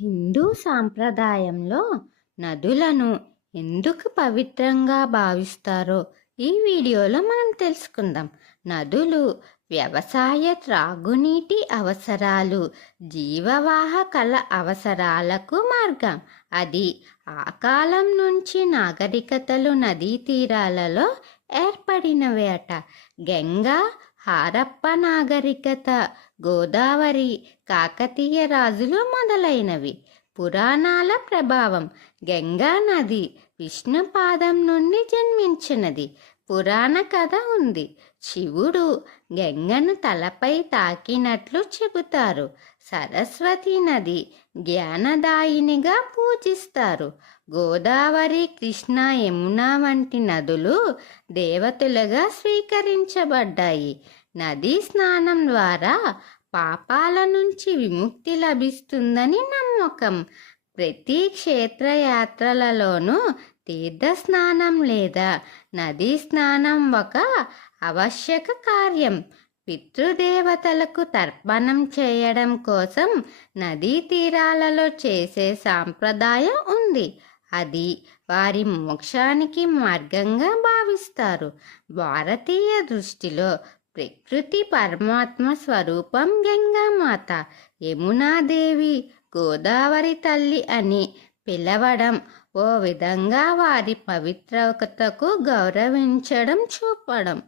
హిందూ సాంప్రదాయంలో నదులను ఎందుకు పవిత్రంగా భావిస్తారో ఈ వీడియోలో మనం తెలుసుకుందాం. నదులు వ్యవసాయ త్రాగునీటి అవసరాలు జీవవాహకల అవసరాలకు మార్గం. అది ఆ కాలం నుంచి నాగరికతలు నదీ తీరాలలో ఏర్పడినవే అట గంగా హారప్ప నాగరికత గోదావరి కాకతీయ రాజులు మొదలైనవి. పురాణాల ప్రభావం గంగా నది విష్ణుపాదం నుండి జన్మించినది. పురాణ కథ ఉంది. శివుడు గంగను తలపై తాకినట్లు చెబుతారు. సరస్వతి నది జ్ఞానదాయినిగా పూజిస్తారు. గోదావరి కృష్ణ యమున వంటి నదులు దేవతలుగా స్వీకరించబడ్డాయి. నదీ స్నానం ద్వారా పాపాల నుంచి విముక్తి లభిస్తుందని నమ్మకం. ప్రతి క్షేత్రయాత్రలలోనూ తీర్థ స్నానం లేదా నదీ స్నానం ఒక ఆవశ్యక కార్యం. పితృదేవతలకు తర్పణం చేయడం కోసం నదీ తీరాలలో చేసే సాంప్రదాయం ఉంది. అది వారి మోక్షానికి మార్గంగా భావిస్తారు. భారతీయ దృష్టిలో ప్రకృతి పరమాత్మ స్వరూపం గంగామాత యమునాదేవి గోదావరి తల్లి అని పిలవడం ఓ విధంగా వారి పవిత్రతకు గౌరవించడం చూపడం.